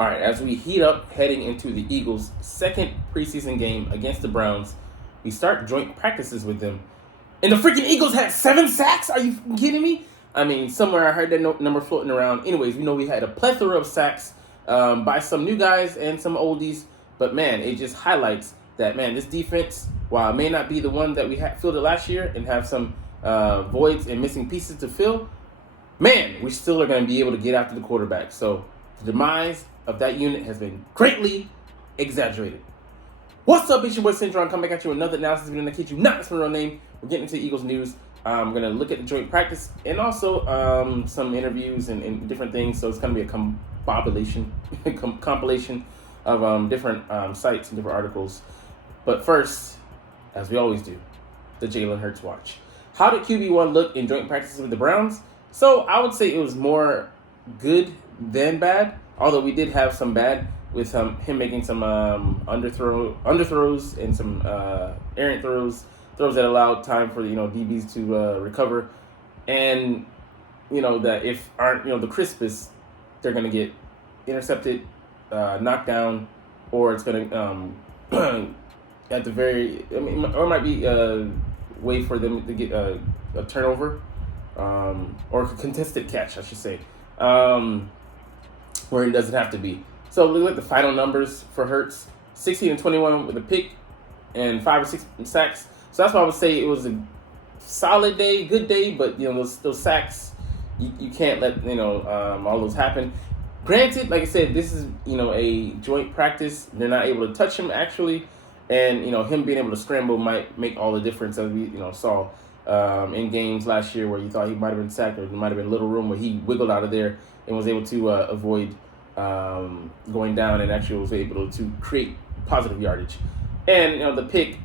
All right, as we heat up heading into the Eagles' second preseason game against the Browns, we start joint practices with them. And the freaking Eagles had 7 sacks? Are you kidding me? I mean, somewhere I heard that number floating around. Anyways, we know we had a plethora of sacks by some new guys and some oldies. But, man, it just highlights that, man, this defense, while it may not be the one that we fielded last year and have some voids and missing pieces to fill, man, we still are going to be able to get after the quarterback. So the demise of that unit has been greatly exaggerated. What's up, it's your boy Syndrome. Come back at you with another analysis video. I kid you not, that's my real name. We're getting into Eagles news. I'm going to look at the joint practice and also some interviews and different things. So it's going to be a compilation of different sites and different articles. But first, as we always do, the Jalen Hurts watch. How did QB1 look in joint practices with the Browns? So I would say it was more good than bad, although we did have some bad with him making some underthrows and some errant throws that allowed time for DBs to recover, and that if aren't the crispest, they're gonna get intercepted, knocked down, or it's gonna at the very or it might be a way for them to get a turnover, or a contested catch, I should say, where it doesn't have to be. So look at the final numbers for Hurts: 16-21 with a pick and 5 or 6 sacks. So that's why I would say it was a solid day, good day. But those sacks, you can't let all those happen. Granted, like I said, this is a joint practice. They're not able to touch him actually, and him being able to scramble might make all the difference, as we saw in games last year where you thought he might have been sacked, or there might have been little room where he wiggled out of there and was able to avoid going down, and actually was able to create positive yardage. And the pick,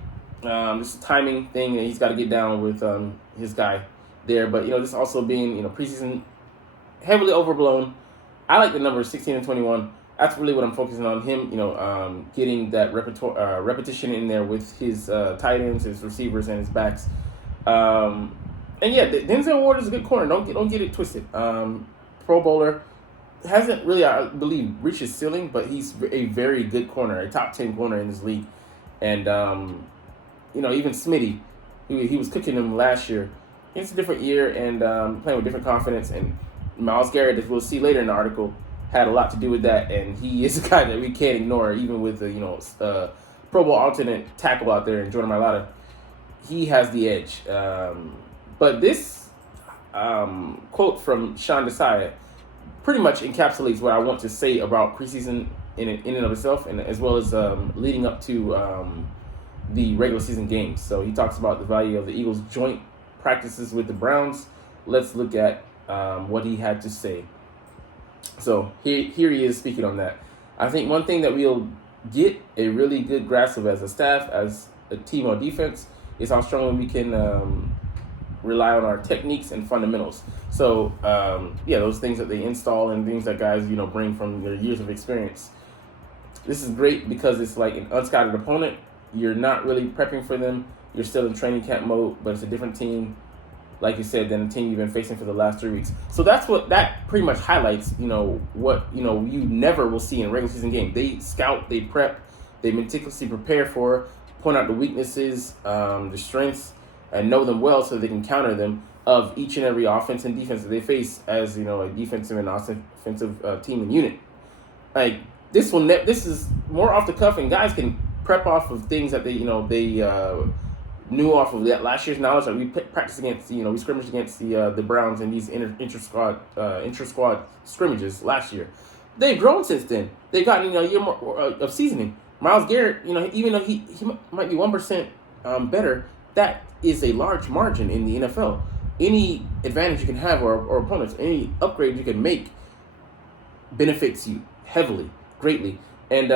this timing thing, he's got to get down with his guy there. But this also being preseason heavily overblown. I like the number 16-21. That's really what I'm focusing on, him. Getting that repetition in there with his tight ends, his receivers, and his backs. And yeah, Denzel Ward is a good corner. Don't get it twisted. Pro Bowler. Hasn't really, I believe, reached his ceiling, but he's a very good corner, a top 10 corner in this league. And even Smitty, he was cooking him last year. It's a different year and playing with different confidence. And Myles Garrett, as we'll see later in the article, had a lot to do with that. And he is a guy that we can't ignore, even with the Pro Bowl alternate tackle out there in Jordan Mailata. He has the edge. But this quote from Sean Desai pretty much encapsulates what I want to say about preseason in and of itself, and as well as leading up to the regular season games. So he talks about the value of the Eagles' joint practices with the Browns. Let's look at what he had to say. So here he is speaking on that. I think one thing that we'll get a really good grasp of as a staff, as a team on defense, is how strongly we can rely on our techniques and fundamentals. So those things that they install and things that guys bring from their years of experience. This is great because it's like an unscouted opponent. You're not really prepping for them. You're still in training camp mode, but it's a different team, like you said, than the team you've been facing for the last 3 weeks. So that pretty much highlights what you never will see in a regular season game. They scout, they prep, they meticulously prepare for, point out the weaknesses, the strengths, and know them well so they can counter them of each and every offense and defense that they face as a defensive and offensive team and unit. Like this is more off the cuff, and guys can prep off of things that they knew off of that last year's knowledge. Like we practiced against we scrimmaged against the Browns in these intra squad scrimmages last year. They've grown since then. They've gotten a year more of seasoning. Myles Garrett, even though he might be 1% better, that is a large margin in the NFL. Any advantage you can have or opponents, any upgrade you can make benefits you heavily, greatly. And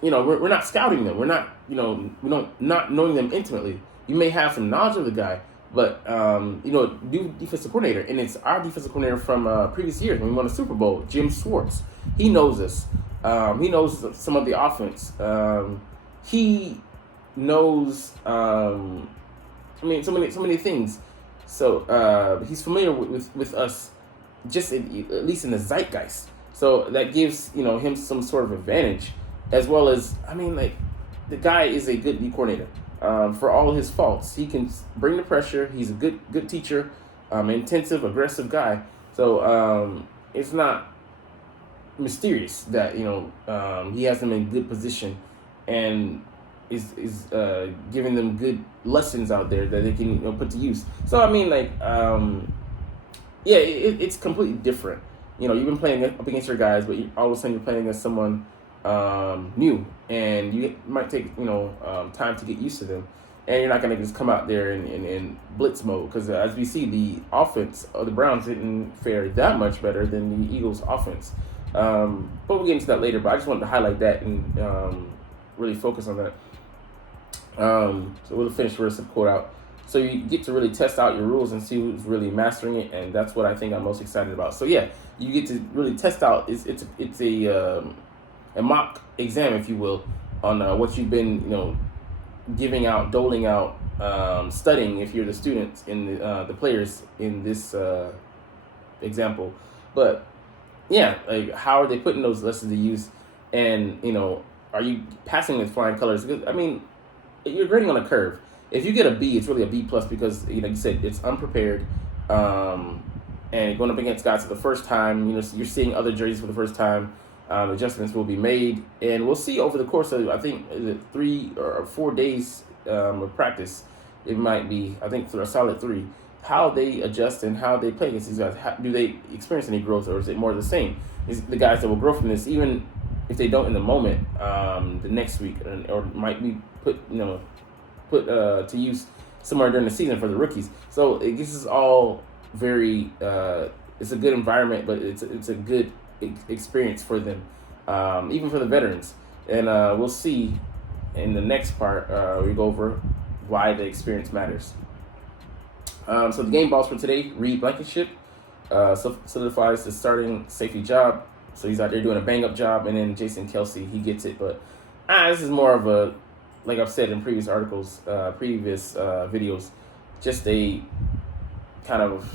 we're not scouting them. We're not not knowing them intimately. You may have some knowledge of the guy, but new defensive coordinator, and it's our defensive coordinator from previous years when we won a Super Bowl, Jim Schwartz. He knows us. He knows some of the offense. He knows so many things. So he's familiar with us, just at least in the zeitgeist. So that gives him some sort of advantage, as well as the guy is a good D coordinator. For all his faults, he can bring the pressure. He's a good teacher, intensive, aggressive guy. So it's not mysterious that he has them in good position, and is giving them good lessons out there that they can put to use. So it's completely different. You've been playing up against your guys, but all of a sudden you're playing against someone new, and you might take time to get used to them, and you're not going to just come out there in blitz mode, because as we see, the offense of the Browns didn't fare that much better than the Eagles' offense. But we'll get into that later. But I just wanted to highlight that and really focus on that. So we'll finish with a quote out. So you get to really test out your rules and see who's really mastering it, and that's what I think I'm most excited about. So yeah, you get to really test out. It's a mock exam, if you will, on what you've been giving out, doling out, studying. If you're the students in the players in this example, but yeah, like how are they putting those lessons to use, and are you passing with flying colors? Because you're grading on a curve. If you get a B, it's really a B plus, because like you said, it's unprepared, and going up against guys for the first time. You're seeing other jerseys for the first time. Adjustments will be made, and we'll see over the course of, I think, is it 3 or 4 days of practice. It might be, I think, for a solid 3, how they adjust and how they play against these guys. Do they experience any growth, or is it more of the same? Is the guys that will grow from this, even if they don't in the moment, the next week, or might be put to use somewhere during the season for the rookies. So this is all very. It's a good environment, but it's a good experience for them, even for the veterans. And we'll see in the next part. We go over why the experience matters. So the game balls for today: Reed Blankenship solidifies the starting safety job. So he's out there doing a bang-up job, and then Jason Kelsey, he gets it. But this is more of a, like I've said in previous articles, previous videos, just a kind of,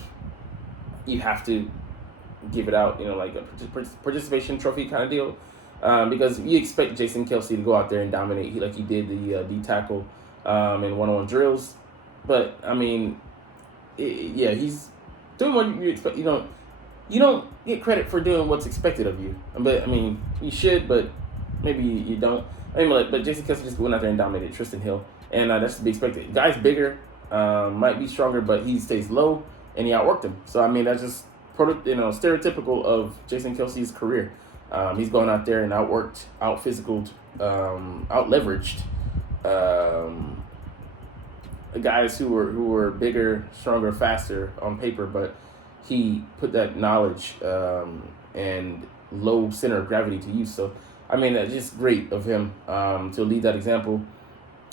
you have to give it out, like a participation trophy kind of deal, because you expect Jason Kelsey to go out there and dominate, like he did the D tackle in one-on-one drills. But he's doing what you expect. You don't get credit for doing what's expected of you. But you should, but maybe you don't. But Jason Kelsey just went out there and dominated Tristan Hill, and that's to be expected. Guy's bigger, might be stronger, but he stays low, and he outworked him. So that's just stereotypical of Jason Kelsey's career. He's going out there and outworked, out-physicaled, out-leveraged guys who were bigger, stronger, faster on paper, but he put that knowledge and low center of gravity to use. So that's just great of him to lead that example.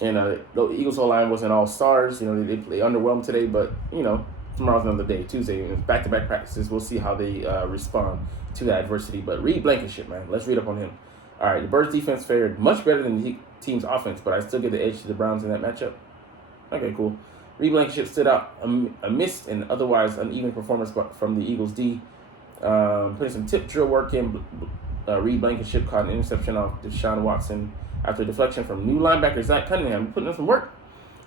And the Eagles' whole line wasn't all stars. They underwhelmed today, but tomorrow's another day, Tuesday, back-to-back practices. We'll see how they respond to that adversity. But Reed Blankenship, man, let's read up on him. All right, the Birds' defense fared much better than the team's offense, but I still give the edge to the Browns in that matchup. Okay, cool. Reed Blankenship stood out amidst an otherwise uneven performance from the Eagles' D. Putting some tip drill work in, Reed Blankenship caught an interception off Deshaun Watson after a deflection from new linebacker Zach Cunningham, putting in some work.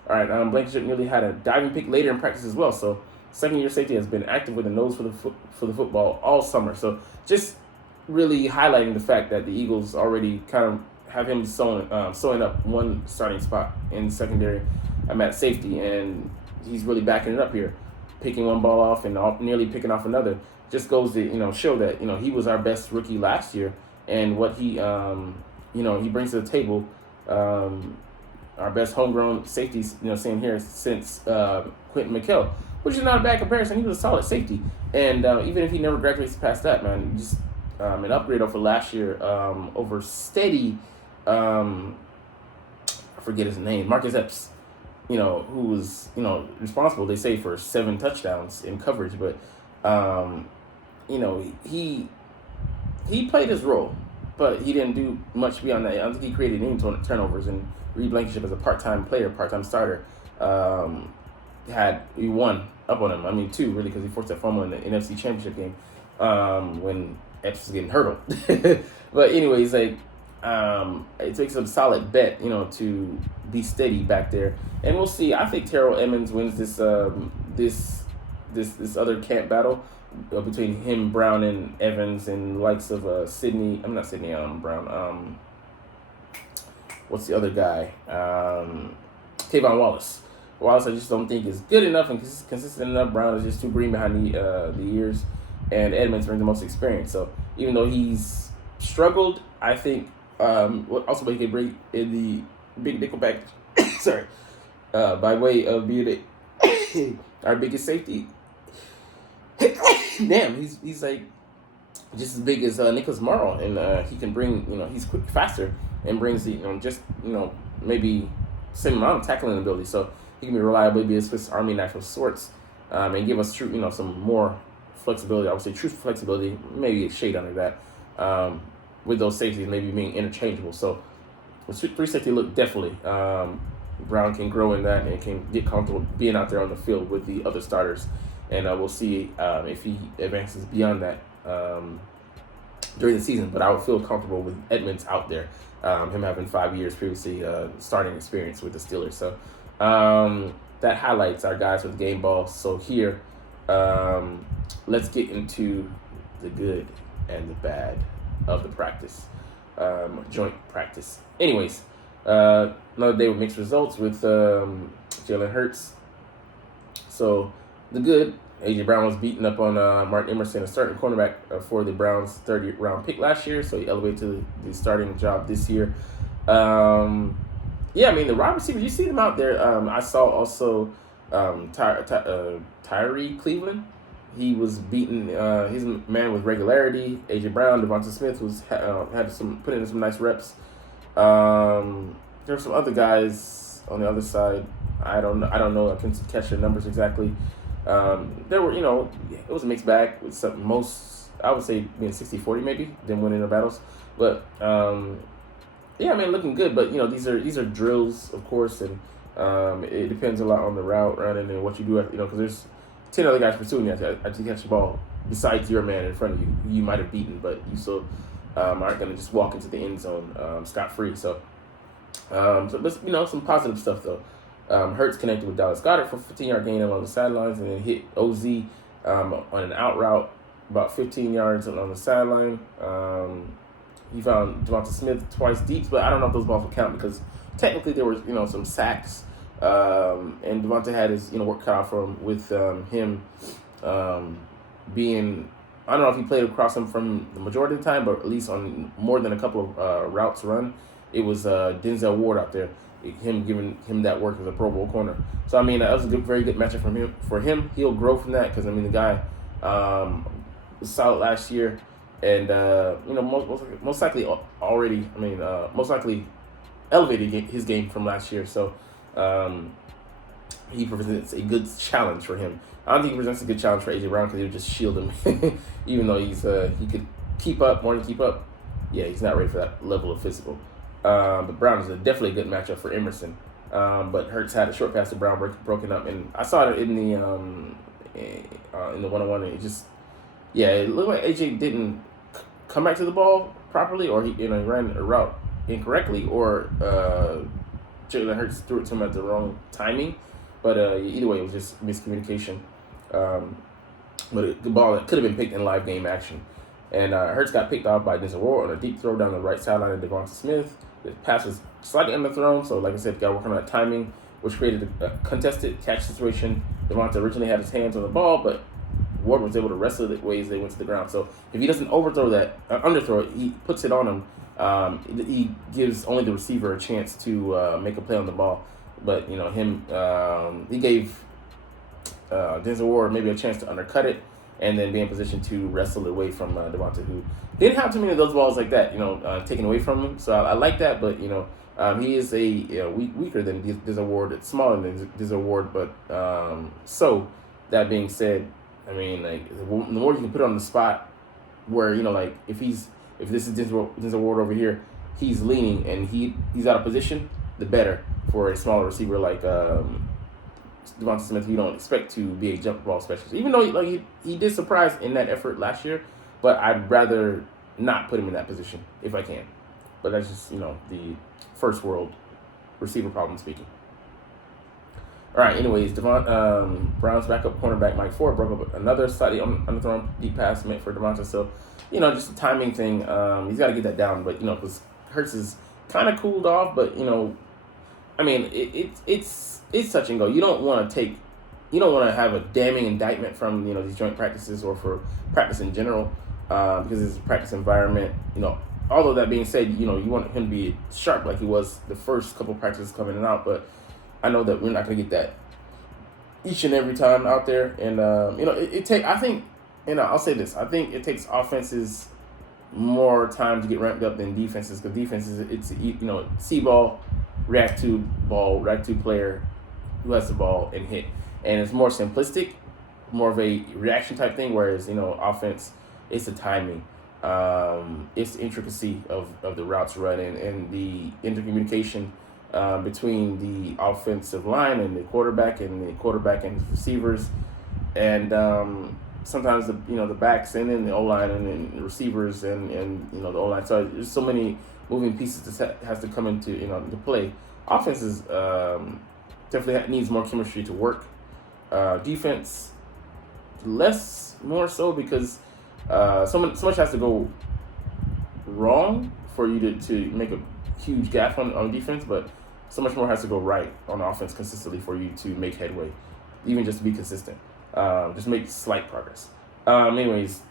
All right, Blankenship nearly had a diving pick later in practice as well. So second-year safety has been active with a nose for the football all summer. So just really highlighting the fact that the Eagles already kind of have him sewing up one starting spot in secondary at safety, and he's really backing it up here, picking one ball off and nearly picking off another. Just goes to show that he was our best rookie last year, and what he he brings to the table. Our best homegrown safeties, same here since Quentin McKell, which is not a bad comparison. He was a solid safety, and even if he never graduates past that, man, just an upgrade over last year over steady. I forget his name, Marcus Epps. Who was responsible, they say, for 7 touchdowns in coverage, but he played his role, but he didn't do much beyond that. I don't think he created any turnovers. And Reed Blankenship, as a part-time player, part-time starter, he won up on him. 2 really, because he forced that fumble in the NFC Championship game when Epps is getting hurdled. But anyways, like it takes a solid bet, to be steady back there, and we'll see. I think Terrell Emmons wins this other camp battle between him, Brown, and Evans, and the likes of Sydney. I'm not Sydney Brown. What's the other guy? Tavon Wallace. Wallace, I just don't think is good enough and consistent enough. Brown is just too green behind the ears, and Edmonds brings the most experience. So even though he's struggled, I think also he can bring in the big nickel back. Sorry, by way of being our biggest safety. Damn, he's like just as big as Nicholas Morrow, and he can bring, he's quick, faster, and brings maybe same amount of tackling ability. So he can be reliable, be a Swiss Army knife of sorts, and give us true, some more flexibility. I would say true flexibility, maybe a shade under that, with those safeties maybe being interchangeable. So with 3 safety look, definitely Brown can grow in that and can get comfortable being out there on the field with the other starters. And we'll see if he advances beyond that during the season. But I would feel comfortable with Edmonds out there, him having 5 years previously starting experience with the Steelers. So that highlights our guys with game balls. So here, let's get into the good and the bad of the practice, joint practice. Anyways, another day with mixed results with Jalen Hurts. So the good, A.J. Brown was beaten up on Martin Emerson, a starting cornerback for the Browns' 30th-round pick last year, so he elevated to the starting job this year. The wide receivers, you see them out there. I saw also Tyree Cleveland. He was beating his man with regularity. A.J. Brown, Devonta Smith was put in some nice reps. There were some other guys on the other side. I don't know. I couldn't catch their numbers exactly. There were, it was a mixed bag with I would say being 60-40 maybe, them winning their battles. But, looking good. But, these are drills, of course, and it depends a lot on the route running and what you do, because there's 10 other guys pursuing you to catch the ball besides your man in front of you. You might have beaten, but you still aren't going to just walk into the end zone scot-free. So, some positive stuff, though. Hurts connected with Dallas Goedert for a 15-yard gain along the sidelines, and then hit OZ on an out route about 15 yards on the sideline. He found Devonta Smith twice deep, but I don't know if those balls will count because technically there were some sacks, and Devonta had his work cut out for him with him being, I don't know if he played across him from the majority of the time, but at least on more than a couple of routes run, it was Denzel Ward out there. Him giving him that work as a Pro Bowl corner. So, that was a very good matchup for him. He'll grow from that because, the guy was solid last year and, most likely already, most likely elevated his game from last year. So, he presents a good challenge for him. I don't think he presents a good challenge for A.J. Brown because he would just shield him. Even though he could keep up, more than keep up. Yeah, he's not ready for that level of physical. But Brown is definitely a good matchup for Emerson. But Hurts had a short pass to Brown broken up, and I saw it in the one-on-one. And it looked like AJ didn't come back to the ball properly, or he ran a route incorrectly, or Jalen Hurts threw it to him at the wrong timing. But either way, it was just miscommunication. But the ball that could have been picked in live game action. And Hurts got picked off by Denzel Ward on a deep throw down the right sideline to Devonta Smith. The pass was slightly underthrown, so like I said, got to work on that timing, which created a contested catch situation. Devonta originally had his hands on the ball, but Ward was able to wrestle it ways they went to the ground. So if he doesn't underthrow it, he puts it on him. He gives only the receiver a chance to make a play on the ball. But, he gave Denzel Ward maybe a chance to undercut it and then be in position to wrestle it away from Devonta, who didn't have too many of those balls like that, taken away from him. So I like that, but, he is weaker than Denzel Ward. It's smaller than Denzel Ward, but so that being said, the more you can put on the spot where, if this is Denzel Ward over here, he's leaning and he's out of position, the better for a smaller receiver like Devonta Smith. You don't expect to be a jump ball specialist, even though he did surprise in that effort last year. but I'd rather not put him in that position if I can. But that's just, the first world receiver problem speaking. All right, anyways, Brown's backup cornerback Mike Ford broke up another slightly underthrown deep pass meant for Devonta. So, just a timing thing. He's got to get that down. But, because Hurts is kind of cooled off. But, it's touch and go. You don't want to have a damning indictment from, these joint practices or for practice in general because it's a practice environment. Although that being said, you want him to be sharp like he was the first couple practices coming out. But I know that we're not going to get that each and every time out there. And, I'll say this. I think it takes offenses more time to get ramped up than defenses because defenses, it's, see ball, react to player who has the ball and hit. And it's more simplistic, more of a reaction type thing, whereas, offense, it's the timing. It's the intricacy of the routes run and the intercommunication between the offensive line and the quarterback and receivers, and sometimes the backs and then the O-line and then the receivers and the O-line. So there's so many moving pieces that has to come into to play. Offenses definitely needs more chemistry to work. Defense more so because so much has to go wrong for you to make a huge gap on defense, but so much more has to go right on offense consistently for you to make headway, even just to be consistent. Just make slight progress. Anyways,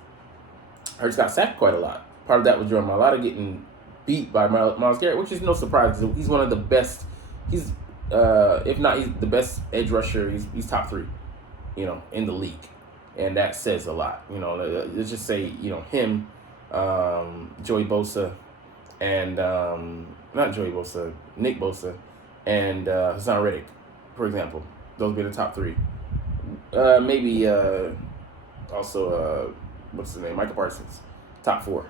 Hurts got sacked quite a lot. Part of that was Jordan Mailata getting beat by Myles Garrett, which is no surprise. He's one of the best. He's if not, he's the best edge rusher. He's top 3, in the league, and that says a lot. Let's just say him, Joey Bosa, and not Joey Bosa, Nick Bosa, and Hassan Reddick, for example. Those would be the top 3. Maybe also what's his name? Michael Parsons, top 4,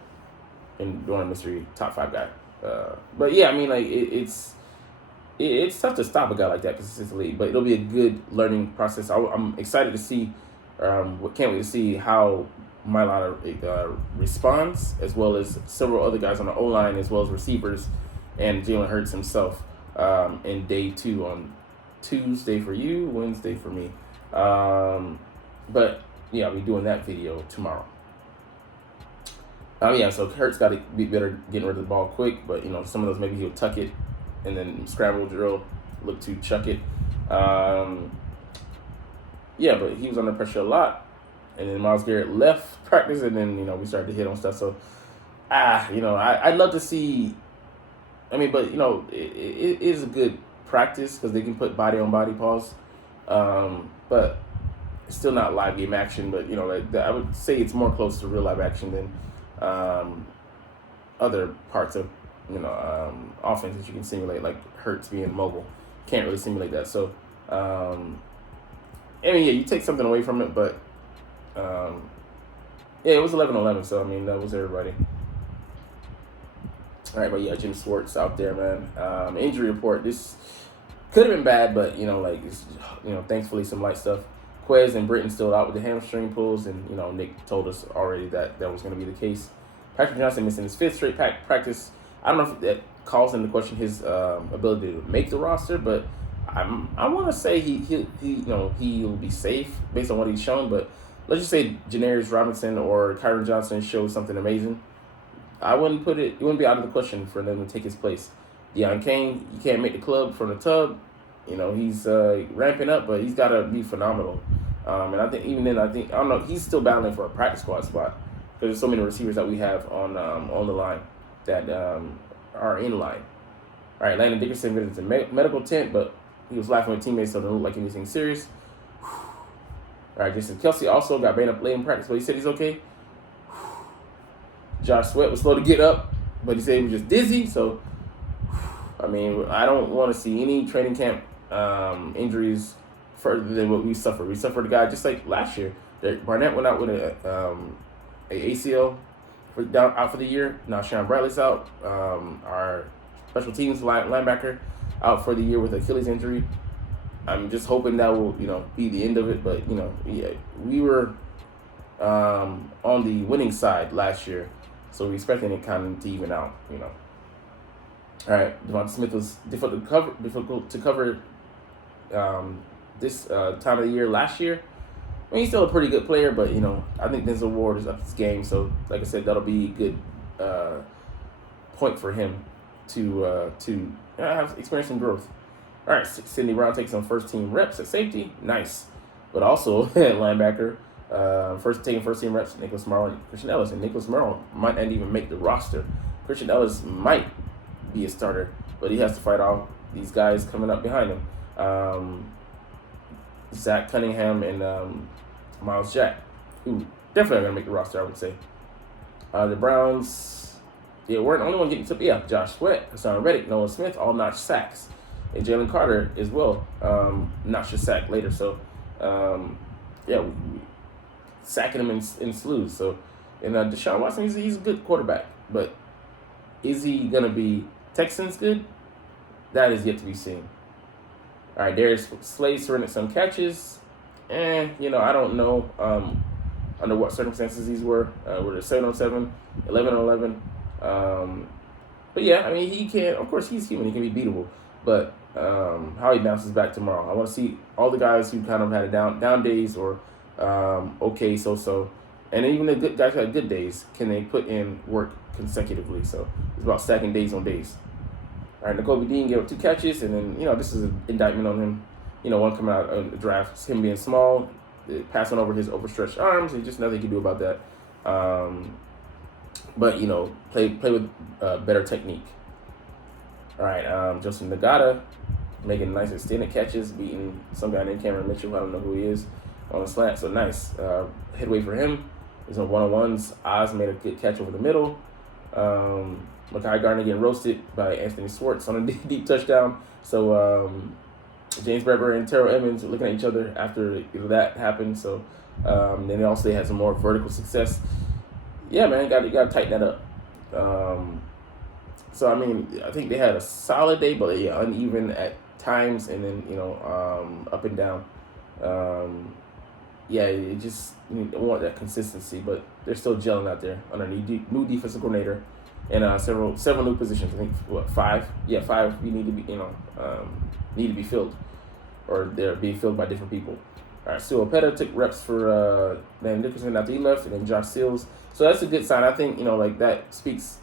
and Dorn Mystery, top 5 guy. But yeah, it's tough to stop a guy like that consistently, but it'll be a good learning process. I'm excited to see, can't wait to see how Mailata responds, as well as several other guys on the O-line, as well as receivers, and Jalen Hurts himself in day 2 on Tuesday for you, Wednesday for me. But yeah, I'll be doing that video tomorrow. So Hurts got to be better getting rid of the ball quick, but some of those maybe he'll tuck it and then scramble drill, look to chuck it. But he was under pressure a lot, and then Myles Garrett left practice, and then we started to hit on stuff. So I'd love to see. But it is a good practice because they can put body on body pause, but it's still not live game action. But I would say it's more close to real live action than other parts of offense that you can simulate, like Hurts being mobile. Can't really simulate that. So you take something away from it, but it was 11-11. So that was everybody. All right, but yeah, Jim Schwartz out there, man. Injury report. This could have been bad, but it's thankfully some light stuff. Quez and Britton still out with the hamstring pulls, and Nick told us already that was going to be the case. Patrick Johnson missing his 5th straight practice. I don't know if that calls into question his ability to make the roster, but I want to say he'll be safe based on what he's shown. But let's just say Janarius Robinson or Kyron Johnson shows something amazing. It wouldn't be out of the question for them to take his place. Deion Kane, you can't make the club from the tub. He's ramping up, but he's got to be phenomenal. And I think even then, I don't know, he's still battling for a practice squad spot because there's so many receivers that we have on the line that are in line. All right, Landon Dickerson visits a medical tent, but he was laughing with teammates, so it didn't look like anything serious. All right, Jason Kelsey also got banged up late in practice, but he said he's okay. Josh Sweat was slow to get up, but he said he was just dizzy. So, I don't want to see any training camp injuries further than what we suffered. We suffered a guy just like last year. Barnett went out with a ACL out for the year. Now Sean Bradley's out. Our special teams linebacker out for the year with Achilles injury. I'm just hoping that will be the end of it. But we were on the winning side last year. So we're expecting it kind of to even out, you know. All right, Devonta Smith was difficult to cover this time of the year last year. I mean, he's still a pretty good player, but you know, I think Denzel Ward is up his game. So, like I said, that'll be a good point for him to have experience and growth. All right, Sidney Brown takes some first team reps at safety, nice, but also at linebacker. Taking first team reps, Nicholas Morrow and Christian Ellis, and Nicholas Morrow might not even make the roster. Christian Ellis might be a starter, but he has to fight off these guys coming up behind him. Zach Cunningham and Miles Jack, who definitely going to make the roster, I would say. The Browns, weren't the only one getting to, Josh Sweat, Hassan Reddick, Noah Smith, all notched sacks. And Jalen Carter as well, notched a sack later. So, we sacking him in slews. So, and Deshaun Watson, he's a good quarterback. But is he going to be Texans good? That is yet to be seen. All right, Darius Slade surrendered some catches. I don't know under what circumstances these were. Were they 7-on-7, 11-on-11? But yeah, I mean, he can. Of course, he's human. He can be beatable. But how he bounces back tomorrow, I want to see all the guys who kind of had a down days or okay, so, and even the good guys who had good days. Can they put in work consecutively? So it's about stacking days on days. All right, Nakobe Dean gave up 2 catches, and then this is an indictment on him. One coming out of the draft, it's him being small, passing over his overstretched arms. There's just nothing he can do about that. But play with better technique. All right, Joseph Nagata making nice extended catches, beating some guy named Cameron Mitchell. I don't know who he is on a slant. So nice headway for him. There's no one-on-ones. Oz made a good catch over the middle. Mekhi Garner getting roasted by Anthony Swartz on a deep touchdown. So James Breber and Terrell Evans were looking at each other after that happened. So then they had some more vertical success. Yeah, man, you got to tighten that up. So I mean, I think they had a solid day, but uneven at times, and then up and down. You just want that consistency, but they're still gelling out there under new defensive coordinator and several new positions. I think 5? Yeah, 5. You need to be need to be filled, or they're being filled by different people. All right, Sue Opeta took reps for Dan Dickerson after he left, and then Josh Seals. So that's a good sign. I think that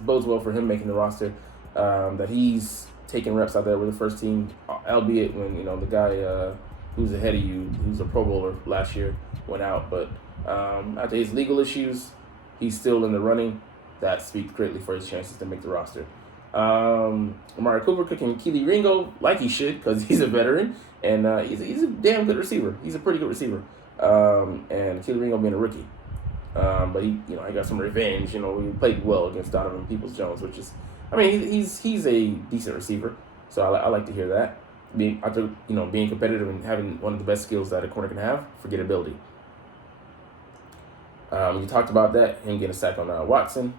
bodes well for him making the roster. That he's taking reps out there with the first team, albeit when the guy who's ahead of you, who's a Pro Bowler last year, went out. But after his legal issues, he's still in the running. That speaks greatly for his chances to make the roster. Amari Cooper cooking Keely Ringo like he should, because he's a veteran, and he's a damn good receiver. He's a pretty good receiver. And Keely Ringo being a rookie. But he got some revenge. He played well against Donovan Peoples-Jones, which is, he's a decent receiver. So I like to hear that. Being competitive and having one of the best skills that a corner can have, forgettability. You talked about that, him getting a sack on Watson.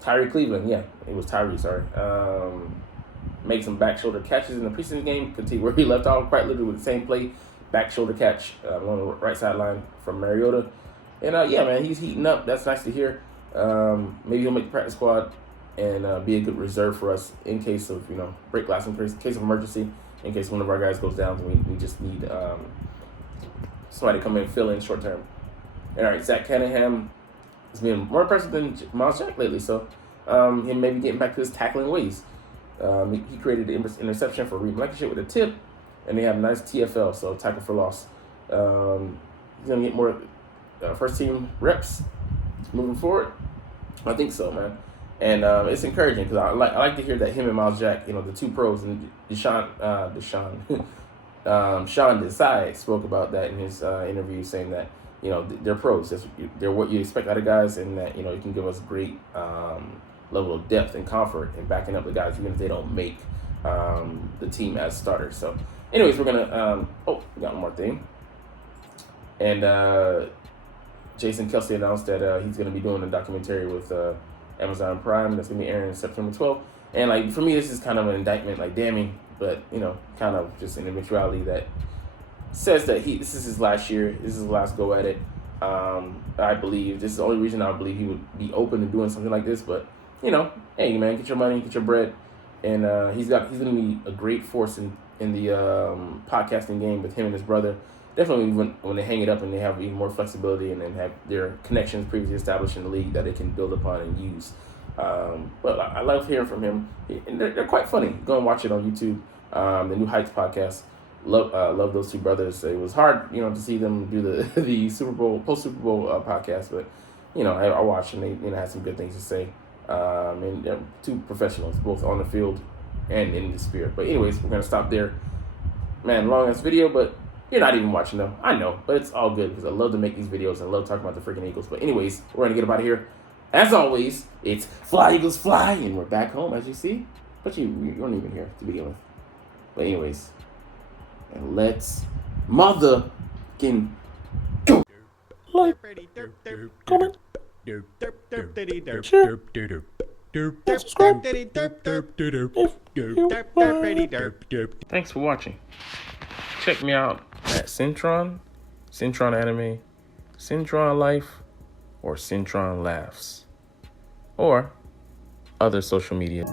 Tyree Cleveland, it was Tyree, sorry. Made some back shoulder catches in the preseason game, continue where he left off, quite literally with the same play, back shoulder catch on the right sideline from Mariota. And man, he's heating up. That's nice to hear. Maybe he'll make the practice squad and be a good reserve for us in case of break glass, in case of emergency, in case one of our guys goes down. We just need somebody to come in and fill in short term. And all right, Zach Cunningham has been more impressive than Miles Jack lately. So him maybe getting back to his tackling ways. He created the interception for Reed Blankenship with a tip, and they have a nice TFL, so tackle for loss. He's gonna get more first team reps moving forward. I think so, man. And it's encouraging because I like to hear that him and Miles Jack, the two pros, and Sean Desai spoke about that in his interview, saying that they're pros. They're what you expect out of guys, and that you can give us great level of depth and comfort in backing up the guys, even if they don't make the team as starters. So, anyways, we're gonna. We got one more thing, and Jason Kelsey announced that he's gonna be doing a documentary with Amazon Prime that's gonna be airing September 12th. And for me, this is kind of an indictment, damning, but kind of just an eventuality that says that this is his last year, this is his last go at it. I believe this is the only reason I believe he would be open to doing something like this. But hey man, get your money, get your bread, and he's going to be a great force in the podcasting game with him and his brother. Definitely when they hang it up and they have even more flexibility and then have their connections previously established in the league that they can build upon and use. But I love hearing from him, and they're quite funny. Go and watch it on YouTube. The New Heights podcast. Love those two brothers. It was hard, to see them do the the Super Bowl post Super Bowl podcast, but I watched and they had some good things to say. And they're two professionals, both on the field and in the spirit. But anyways, we're gonna stop there. Man, long ass video, but you're not even watching them. I know, but it's all good because I love to make these videos and I love talking about the freaking Eagles. But anyways, we're gonna get up out of here. As always, it's Fly Eagles Fly, and we're back home as you see. But you weren't even here to begin with. But anyways, and let's motherfucking go. Like, comment, share, subscribe. Thanks for watching. Check me out at Centron Anime, Centron Life, or Centron Laughs, or other social media.